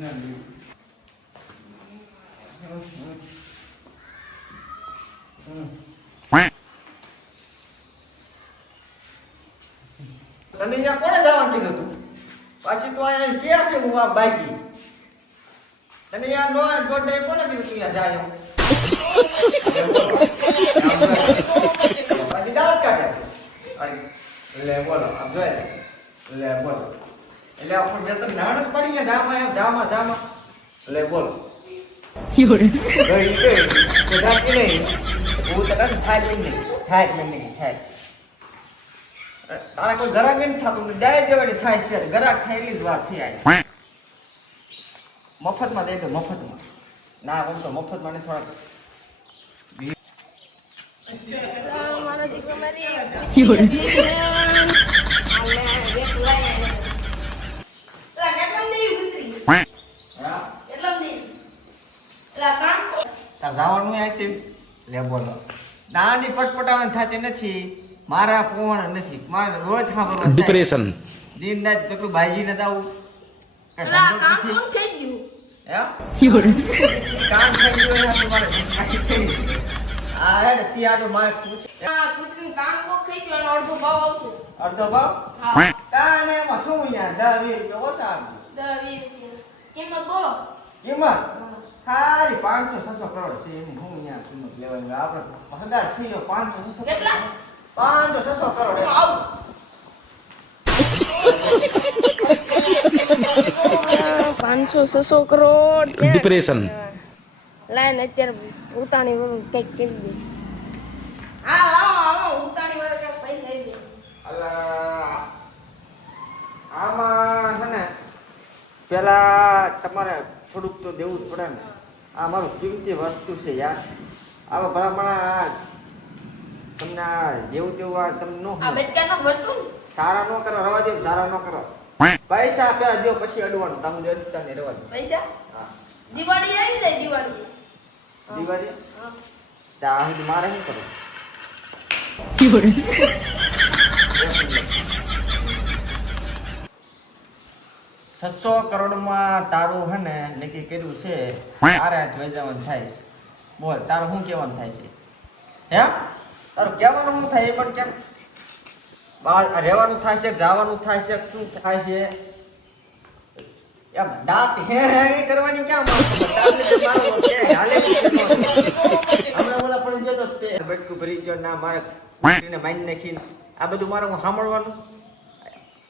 તને અહીંયા કોણે જવાનું કીધું તું? પાછી તો અહીંયા ક્યાં છે હું આ બાકી? તને અહીંયા નો ગોડે કોણે કીધું તું અહીંયા જાય? પછી દાંત કાઢે છે. લે બોલો આમ જોઈ લે બોલો. એટલે આપણે બે ત્રણ નાડક પડી ગયા જામાં એમ જામાં. લે બોલો. Fiore. ગઈ તો જાતી નહીં. હું તો કન થાય નહીં. તારા કોઈ ગરાક નથી થતું ને ડાય દેવાની થાય છે. ગરાક થાય એટલી જ વાર છે આ. મફતમાં દઈ દો મફતમાં. ના હું તો મફતમાં ને થોડાક મારા દીકરો મારી Fiore. જવાનું આ છે. લે બોલો દાંડી પટપટાવાની થતી નથી. મારા પોણ નથી. મારે રોજ સાંભળવાનું Depression. દિન રાત પેલું બાઈજી ને આવું Fiore. કામ થઈ ગયું એના મારે આ હેડ તિયાડો મારે કૂતરીનું કામ કોક થઈ ગયું અને અડધો ભાવ આવશે. અડધો ભાવ હા. તાને એમાં શું યાર 10-20 રૂપિયા ઓછા આપજો. 10-20 રૂપિયા. કિંમત બોલો. કિંમત ખાલી 500-600 કરોડ છે એની હું અહીંયા કિંમત લેવાની આપણે હજાર છીએ 500-600 કેટલા? 500-600 કરોડ હું આવું. 500-600 કરોડ Depression. લાઈન અત્યારે ઉતાણી વાળું કઈક કરી દે. હા ઉતાણી વાળા કઈક પૈસા આવી દે. અલા આમાં છે ને પેલા તમારે થોડુંક તો દેવું જ પડે ને. આ મારું કિંમતી વસ્તુ છે યાર. આવા ભલામણા તમને જેવું તેવું આ તમને નો આ બેટકા નો ભરતું ને. સારા નો કરો રવા દે. સારા નો કરો પૈસા પેલા દો પછી અડવાનું. તમે અડતા નહીં રવા દો. પૈસા હા દિવાળી આવી જાય દિવાળી. દિવાળી હા. ત્યાં સુધી મારે શું કરવું? Fiore. 600 કરોડમાં તારું હે ને નક્કી કર્યું છે. તારે જોઈ જવાનું થાય છે. બોલ તારું શું કહેવાનું થાય છે? હે તારું કહેવાનું શું થાય એ પણ કેમ? બહાર રહેવાનું થાય છે, જવાનું થાય છે, શું થાય છે? એમ દાંત હે કરવાની ક્યાં માણસો હમણાં ઓલા પડી ગયો તો તે બટકું ભરી ગયો ના મારે કૂતરીને મારી નાખીને આ બધું મારે હું સાંભળવાનું.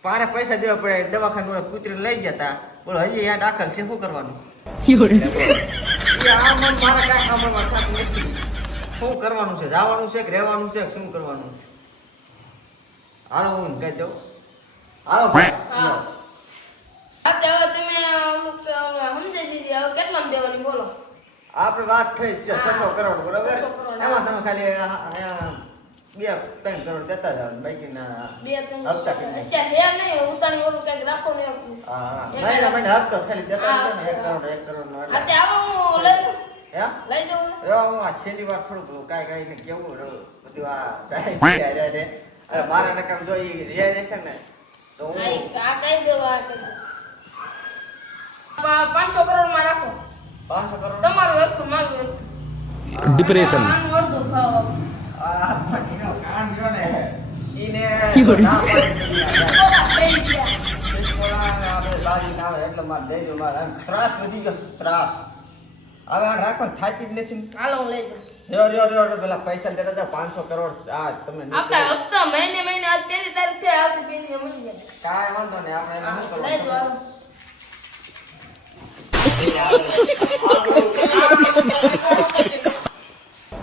પારે પૈસા દેવા પડે. દવાખાને કૂતરીને લઈ ગયા તા. બોલો હજી અહીંયા દાખલ છે. શું કરવાનું? Fiore. એ આ મન મારે કાંઈ સાંભળવાનું થતું નથી. શું કરવાનું છે? જવાનું છે કે રહેવાનું છે કે શું કરવાનું? હાલો હું કહી દઉં. હાલો ભાઈ. હા. હવે તમે અમુક સમજાઈ દીધી. હવે કેટલામાં દેવાની બોલો. આપણે વાત થઈ છે 600 કરોડ બરોબર. 600 કરોડ. એમાં તમે ખાલી 2-3 કરોડ દેતા જાવ. બાકીના 2-3 હપ્તા કરી નાખો. અત્યારે હે નહીં ઉતાણી વાળું કઈક રાખો ને. હા મહિને હપ્તો ખાલી દેતા જાવ ને 1 કરોડ નો. અત્યારે આવો હું લઈ લઉં. હે લઈ જાઉં. હું આ છેલ્લી વાર થોડુંક કાંઈ ને કેવું બધું આ જાય છે રે. અરે મારા નકામ જો ઈ રિયાઝેશન ને તો હું આ કઈ દેવા આ કઈ 500 કરોડ માં રાખો. 500 કરોડ તમારું એકલું મારું એકલું. Depression. આનો અડધો ભાવ આવશે. આ પણ એનો કામ જો ને ઈને Fiore. ના પાડી બોલા થઈ ગયા. આપણે બાજી ના આવે એટલે માર દઈ દો. માર ત્રાસ વધી ગયો ત્રાસ. હવે આ રાખવા થાતી જ નથી. હાલો હું લઈ જાઉં. રહ્યો પેલા પૈસા દેતા હતા 500 કરોડ આ તમને આપણા હપ્તા મહિને આજ પહેલી તારીખ થી આવતી પહેલી મળી જાય. કાંઈ વાંધો નહીં. આપણે એને શું લઈ કરવાનું? જાઓ.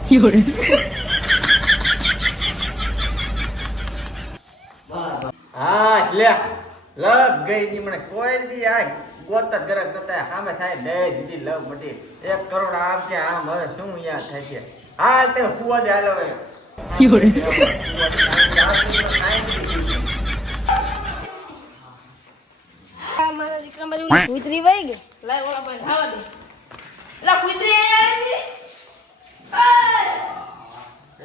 Fiore. હા લે લગ ગઈ ની મને કોઈ દી આ ગોતત ગરક નતા સામે થાય દે દીધી લવ મટી 1 કરોડ આમ કે આમ હવે શું યાદ થાય છે? હાલ તે હુવા દે હાલો હવે. Fiore. મારા દીકરા મારી કૂતરી વહી ગઈ. લાય ઓલા ભાઈ ખાવા દે. લા કૂતરી અહીંયા આવી હતી.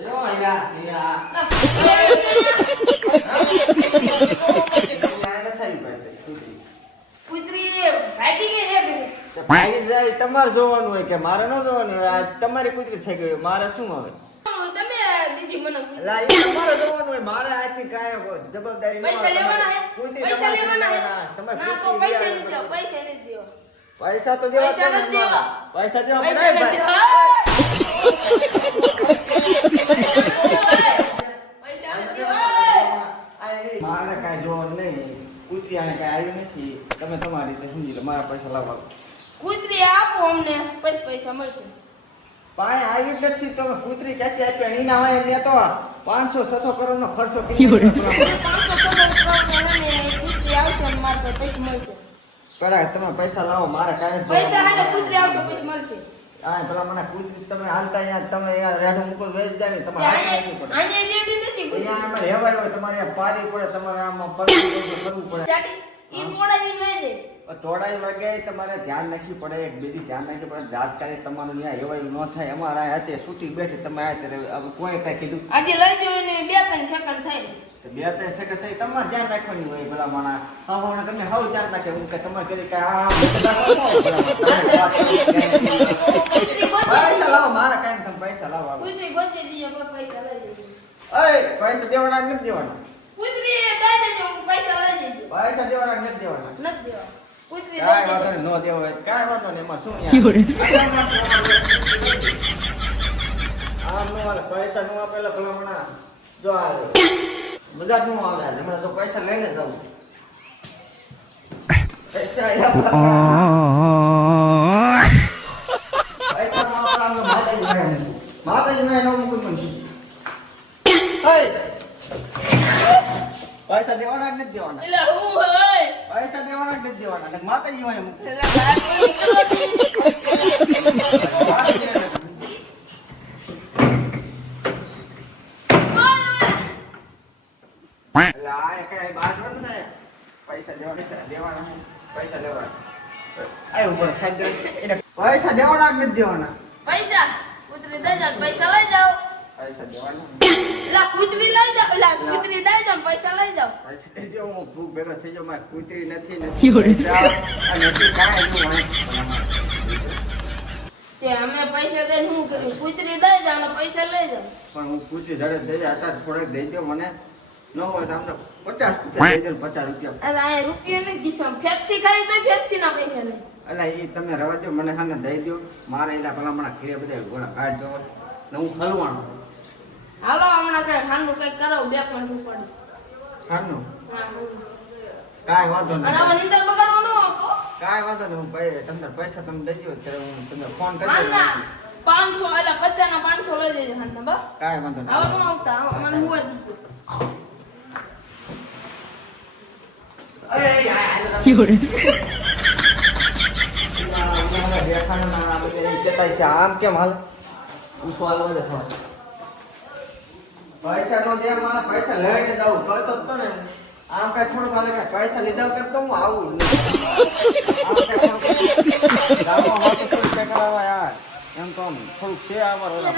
યો યા સિયા લા કૂતરી આવી હતી. યાર થઈ ગઈ કૂતરી ભાગી ગઈ છે. તમારે જોવાનું હોય કે મારે ન જોવાનું હોય? આ તમારી કુતરી થઈ ગઈ, મારે શું હવે? તમે દીદી મને કૂતરી. લા, એ તમારે જોવાનું હોય, મારે આથી કાંઈ જવાબદારી ન પૈસા હોય. લેવાના હે? કુતરી પૈસા તમારે લેવાના હે? દેવાના. તમારે ના તો કુતરી પૈસા દેવાના. નથી દેવા, પૈસા નથી દેવા. પૈસા તો દેવા પૈસા પડે નથી દેવા. ને. પૈસા દેવા પૈસા પડે નથી ને દેવા. ભાઈ. મારે કાંઈ જોવાનું નહીં. કુતરી આને કાંઈ આવી નથી. તમે તમારી રીતે સમજી લો, મારા પૈસા લાવવા. કૂતરી આપો અમને, પછી પૈસા મળશે. પાણી આવી જ નથી. તમે કુતરી ક્યાંથી આપી? અને એના હોય એમને તો 500-600 કરોડનો ખર્ચો યોરે. કર્યો. 500 કૂતરી આવશે અને મારા પાસે પૈસા મળશે. પેલા તમે પૈસા લાવો, મારે કાંઈ નથી પૈસા જોવાનું. હાલે કૂતરી આવશે પછી મળશે. હા, પેલા મને કુતરી તમે હાલતા અહીંયા તમે અહીંયા રેઢું મૂકો વેચ જાય ને તમારે હાથ નાખવું પડે. અહીંયા રેડી નથી અહીંયા આમાં રહેવાય હોય તમારે અહીંયા પારી પડે, તમારે આમાં પડવું કરવું પડે. જાડી ઈ મોડાવી લઈ દે. તોડાઈ વાગે તમારે ધ્યાન રાખવી પડે, એક બેથી ધ્યાન રાખવી પડે. દાંત કાઢી તમારું ત્યાં એવાયું ન થાય. અમારા હાથે છૂટી બેઠી તમે આ કોઈ કાંઈ કીધું આજે લઈ જાવ ને 2-3 સેકન્ડ થાય. 2-3 સેકન્ડ થઈ તમારે ધ્યાન રાખવાની હોય. પેલા માણા હા તમને હાવ ધ્યાન રાખે. હું કે તમારે કરી કે કૂતરી પૈસા ગોતી લાવો, મારા કાંઈ તમે પૈસા લાવો. કૂતરી ગોતી દીજો પૈસા લઈ દેજો. પૈસા દેવાના કે નથી દેવાના? કૂતરી દઈ દેજો પૈસા લઈ દેજો. પૈસા દેવાના કે નથી દેવાના? નથી દેવા. કૂતરી દઈ કાંઈ વાંધો દેજો. નહીં, ન દેવો હોય કાંઈ વાંધો નહીં. એમાં શું યોરે. આમ નો હાલે. પૈસા નો આપે એટલે ભલામણા જો આવે બજાર નો આવે. આજે હમણાં તો પૈસા લઈને જાઉં. પૈસા પૈસા નો આપે આમ માતાજી ભાઈ નો મૂકું મને. પૈસા દેવાના કે નથી દેવાના? એટલે હું હોય પૈસા દેવાના કે નથી દેવાના? એટલે માતાજી ભાઈ મૂકું. એટલે બહાર નીકળો છી. એટલે આ કઈ બાર ન થાય. પૈસા દેવાના છે. પૈસા લેવાના. આ ઉપર સાઈડ એને પૈસા દેવાના કે નથી દેવાના? પૈસા કૂતરી દઈ જાવ પૈસા લઈ જાઓ. પૈસા દેવાના. એટલે કૂતરી લઈ જાઓ. એટલે કૂતરી દઈ જાવ પૈસા લઈ જાઓ. પૈસા દેજો. હું ભૂખ ભેગો થઈ જાઉં. મારી કૂતરી નથી યોરે. પૈસા અને નથી કાંઈ નહીં હોય. તે અમે પૈસા દઈને શું કર્યું? કૂતરી દઈ જાવ ને પૈસા લઈ જાવ. પણ હું કૂતરી જડે દઈ જાય અત્યારે થોડેક દઈ દો મને. ન હોય તો અમને 50 રૂપિયા દઈ દો ને 50 રૂપિયા. એટલે અહીંયા રૂપિયા નહીં કિસ્સામાં ફેપ્સી ખાઈ તો ફેપ્સીના પૈસા લઈ. એટલે એ તમે રવા દો મને હાને દઈ દો. મારે એના પેલા મને ઘરે બધા ઘોડા કાઢ દો ને હું હલવાનું. હાલો હમણાં કઈ ખાનું કઈ કરો 2 પોઈન્ટ ઉપાડી. ખાનું હા કાંઈ વાંધો અને નહીં. હવે નીંદર બગાડવો ન હતો. કાંઈ વાંધો નહીં. હું તમને પૈસા તમે દઈ દો ત્યારે હું તમને ફોન કરી હાલના દઉં. 500 એટલે 50 ના 500 લઈ દેજો હાલના બસ. કાંઈ વાંધો હવે નહીં. ન આવતા મને હું જ દીધું. યોરે. આમ કેમ હાલ ઉસો હાલવા દે થોડા. પૈસા નો દે મારા પૈસા લઈને જાઉં કહેતો તો ને. આમ કઈ થોડુંક હાલે કે પૈસા લીધા વગર તો હું આવું જ નહીં. આમ કઈ થોડુંક ગામમાં વાતો થોડીક કઈ કરાવવા યાર. એમ તો આમ થોડુંક છે અમારે ઓલા